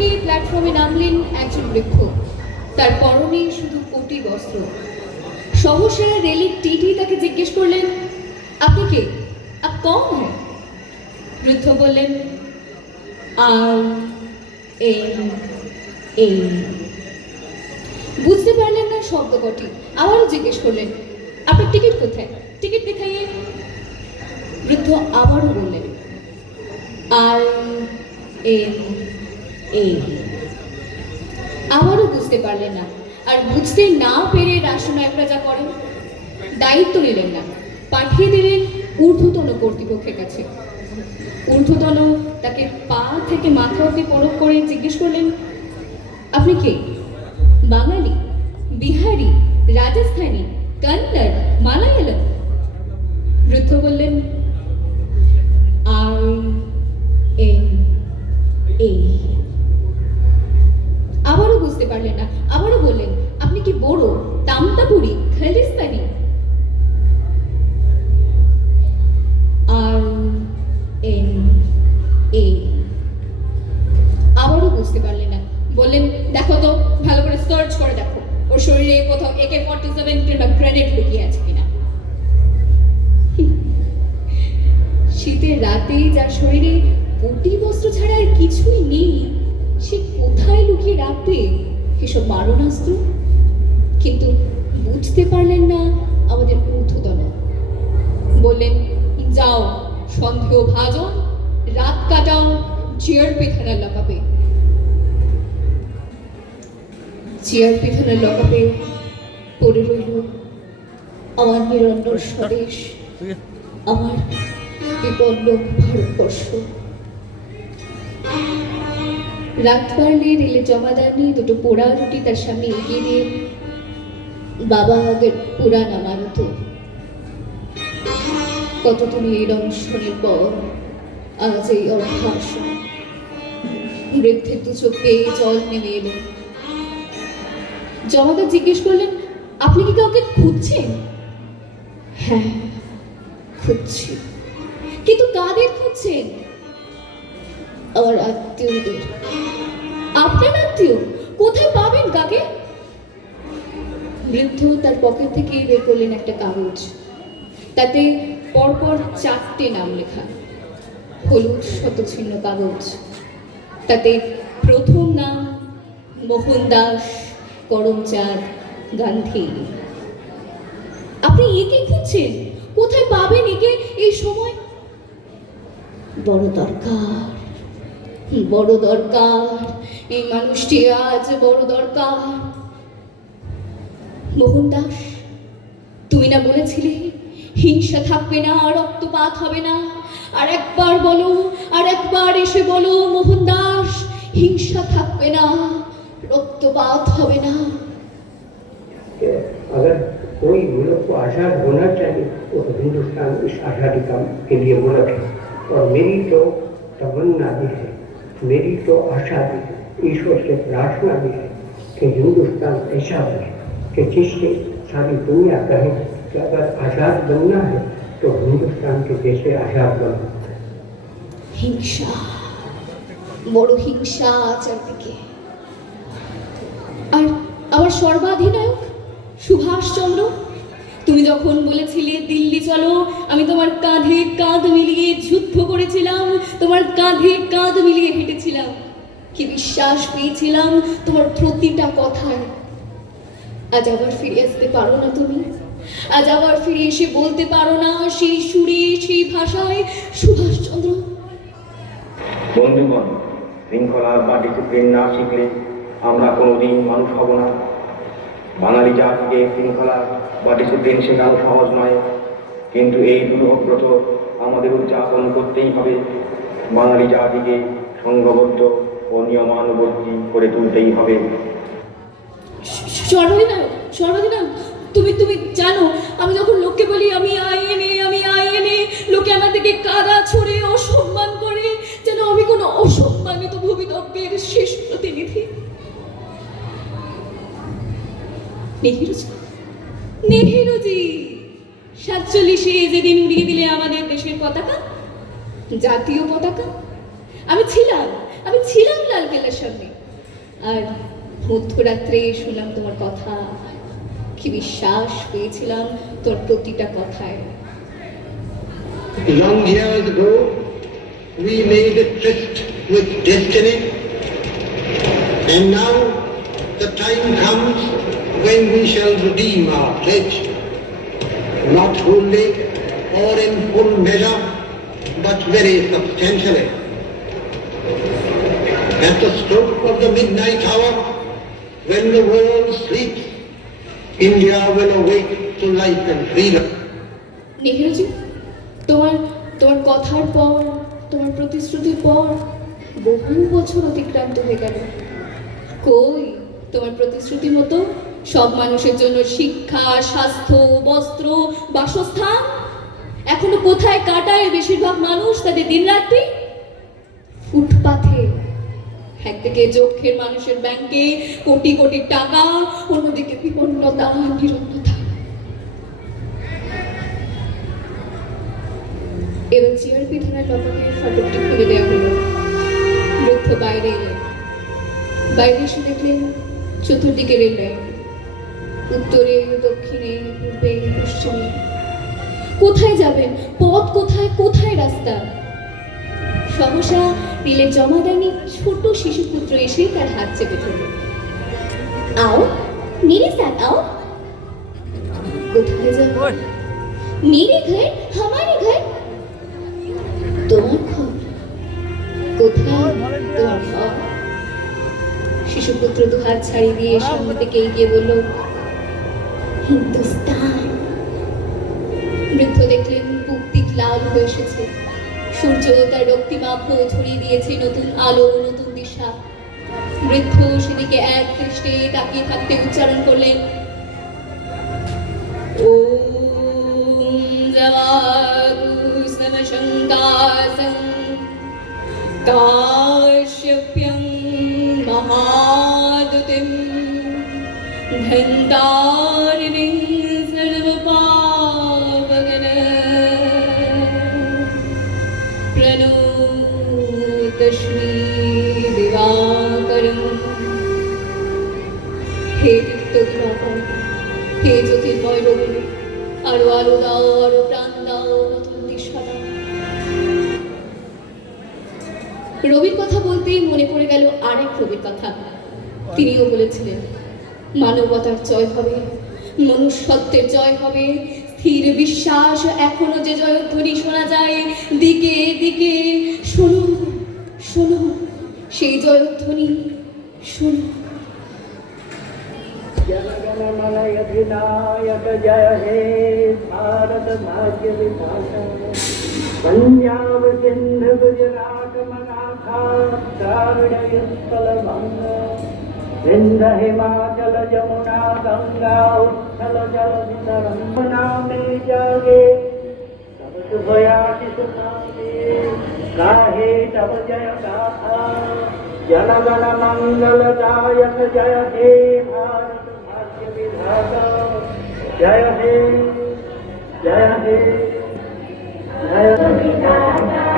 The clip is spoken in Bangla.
থেকে প্ল্যাটফর্মে নামলেন একজন বৃক্ষ। তার পরনে শুধু কোটি বস্ত্র। সহসা রেলের টিটি তাকে জিজ্ঞেস করলেন, আপনি কে? আপ কৌন হ্যাঁ? বৃদ্ধ বললেন, এই। বুঝতে পারলেন না শব্দ কটি। আবারও জিজ্ঞেস করলেন, আপনার টিকিট কোথায়? টিকিট দেখাইয়ে। বৃদ্ধ আবারও বললেন, এই। আবারও বুঝতে পারলেন না। আর বুঝতে না পেরে রাষ্ট্রনায়করা যা করেন, দায়িত্ব নিলেন না, পাঠিয়ে দিলেন ঊর্ধ্বতন কর্তৃপক্ষের কাছে। ঊর্ধ্বতন তাকে পা থেকে মাথা অবধি পরখ করে জিজ্ঞেস করলেন, আপনি কে? বাঙালি, বিহারি, রাজস্থানী, কন্নড়, মালায়ালম? বৃদ্ধ বললেন, এই। আবারও বুঝতে পারলেন না। আবারও বললেন, আপনি কি বড়, তামতাপুরি, খালিস্তানি? আবারও বুঝতে পারলেন না। বললেন, দেখো তো, ভালো করে সার্চ করে দেখো ওর শরীরে কোথাও AK-47 কিংবা গ্রেনেড লুকিয়ে আছে কিনা। শীতের রাতে যার শরীরে কোটি বস্ত্র ছাড়া আর কিছুই নেই, সে কোথায় লুকিয়ে রাখবে এসব মারণাস্ত্র? কিন্তু বুঝতে পারলেন না আমাদের ঊর্ধ্বতন। বললেন, যাও সন্দেহ ভাজন, রাত কাটাও জিআরপি থানার লকআপে। জিআরপি থানার লকআপে পড়ে রইল আমার নিরন্তর স্বদেশ, আমার বিপন্ন ভারতবর্ষ। রাত পারলে রেলে জমাদারনি দুটো পোড়া রুটি তার সামনে এগিয়ে দিয়ে, বাবা আমাদের পুরাণ আমানত, কত তুমি এই দংশনের পর আজ এই অভ্যাস। বৃদ্ধের দু চোখ পেয়ে জল নেমে এলো। জমাদার জিজ্ঞেস করলেন, আপনি কি কাউকে খুঁজছেন? হ্যাঁ, খুঁজছি। কিন্তু কাদের খুঁজছেন? আমার আত্মীয়দের। আপনার আত্মীয়? কোথায় পাবেন কাকে? বৃদ্ধ তার পকেট থেকে বের করলেন একটা কাগজ। তাতে পরপর 4টে নাম লেখা, হলুদ শতছিন্ন কাগজ। তাতে প্রথম নাম মোহনদাস করমচাঁদ গান্ধী। আপনি একে খুঁজছেন? কোথায় পাবেন একে এই সময়? বড় দরকার, বড় দরকার, এই মানুষটি আজ বড় দরকার। মোহনদাস, তুমি না বলেছিলে হিংসা থাকবে না, রক্তপাত হবে না? আর একবার বলো, আর একবার এসে বলো, মোহনদাস, হিংসা থাকবে না, रक्तपात হবে না। अगर कोई मुल्क को आज़ाद होना चाहिए तो हिंदुस्तान इस आज़ादी के लिए मुल्क है। और मेरी तो तमन्ना भी है, मेरी तो आशा भी है, ईश्वर से प्रार्थना भी है कि हिंदुस्तान ऐसा बने कि जिससे सारी दुनिया कहे कि अगर आज़ाद बनना है तो हिंदुस्तान के जैसे आज़ाद बनो। हिंसा, बड़ हिंसा चारदिके। আর আমার সর্বাধিনায়ক সুভাষচন্দ্র, তুমি যখন বলেছিলে দিল্লি চলো, আমি তোমার কাঁধে কাঁধ মিলিয়ে যুদ্ধ করেছিলাম, তোমার কাঁধে কাঁধ মিলিয়ে হেঁটেছিলাম। কি বিশ্বাস পেয়েছিলাম তোমার প্রতিটা কথায়। আজ আবার ফিরে আসতে পারো না তুমি? আজ আবার ফিরে এসে বলতে পারো না সেই সুরে, সেই ভাষায়, সুভাষচন্দ্র? বন্ধুগণ, শৃঙ্খলা বা ডিসিপ্লিন না শিখলে আমরা কোনোদিন মানুষ হব না। বাঙালি জাতিকে শৃঙ্খলা বা ডিসিপ্লিন শেখানো সহজ নয়, কিন্তু এই দুর্গব্রত আমাদের উদযাপন করতেই হবে। বাঙালি জাতিকে সংঘবদ্ধ ও নিয়মানুবর্তী করে তুলতেই হবে। সর্বাধিনায়ক, সর্বাধিনায়ক, তুমি তুমি জানো আমি যখন লোককে বলি আমি আইএনএ, লোকে আমার দিকে কাদা ছড়ে অসম্মান করে, যেন আমি কোনো অসম্মানিত ভূমিদব্যের শেষ প্রতিনিধি। নেহেরুজি 47-এ যেদিন উড়িয়ে দিলে আমাদের দেশের পতাকা, জাতীয় পতাকা, আমি ছিলাম লালকেল্লার সামনে, আর মধ্যরাত্রে শুনলাম তোমার কথা। কি বিশ্বাস পেয়েছিলাম তোর প্রতিটা কথায়। Long years ago, we made a tryst with destiny, and now the time comes when we shall redeem our pledge, not wholly or in full measure, but very substantially. At the stroke of the midnight hour, when the world sleeps, India will awake to life and freedom. নেহেরুজি, তোমার তোমার কথার পর, তোমার প্রতিশ্রুতির পর বহু বছর অতিক্রান্ত হয়ে গেল। কই তোমার প্রতিশ্রুতি মতো সব মানুষের জন্য শিক্ষা, স্বাস্থ্য, বস্ত্র, বাসস্থান? এখনো কোথায় কাটায় বেশিরভাগ মানুষ তাদের দিনরাত্রি? ফুটপাথে। একদিকে যক্ষের মানুষের ব্যাংকে কোটি কোটি টাকা, অন্যদিকে বিপন্নতা, নিরন্নতা। এবার জিআরপি থানার লকআপের ফটকটি খুলে দেওয়া হলো। বৃদ্ধ বাইরে এলেন। বাইরে এসে দেখলেন চতুর্দিকে রেল লাইন, উত্তরে, দক্ষিণে, পূর্বে, পশ্চিমে। কোথায় যাবেন? পথ কোথায়? কোথায় রাস্তা? সহসা রেলের জমাদানি ছোট শিশুপুত্র এসে তার হাত চেপে ধরল। আও মেরে সাথ আও। কোথায় যাব? মেরে ঘর, হামারে ঘর। তোমার ঘর? কোথায় তোমার ঘর? শিশুপুত্র দুহাত ছাড়িয়ে দিয়ে সামনে থেকে এগিয়ে বলল, হিন্দুস্তান। বৃদ্ধ দেখলেন বুক দিক লাল হয়ে এসেছে। সূর্য তার রক্তিমাভ ছড়িয়ে দিয়েছে নতুন আলো, নতুন দিশা। বৃদ্ধ সেদিকে এক দৃষ্টে তাকিয়ে থাকতে উচ্চারণ করলেন, ওম জবাতু সমশঙ্কাসং কাশ্যপ্যং মহাদুতিম ধন্তারিণীং তস্মি দিবাকরং। হে দীপ্ত দিবাকর, হে জ্যোতির্ময় রবি, আরো আলো দাও, আরো প্রাণ দাও, নতুন দিশা দাও। রবির কথা বলতেই মনে পড়ে গেল আরেক রবির কথা। তিনিও বলেছিলেন, মানবতার জয় হবে, মনুষ্যত্বের জয় হবে। স্থির বিশ্বাস, এখনো যে জয়ধ্বনি শোনা যায় দিকে দিকে। শোনো শোনো, সেই জয়ধ্বনি শোনো। जनगणमनयधिनायक जय हे भारत भाग्य विधाता। पंजाब सिंध गुजरात मराठा द्राविड़ उत्कल बंग। विंध्य हिमाचल जमुना गंगा उत्कल जलधि तरंगना में जागे। तब शुभ आशीष पावे, गाहे तब जय गाथा। जनगण मंगलदायक जय हे भारत भाग्य विधाता। जय हे जय हे जय विधाता।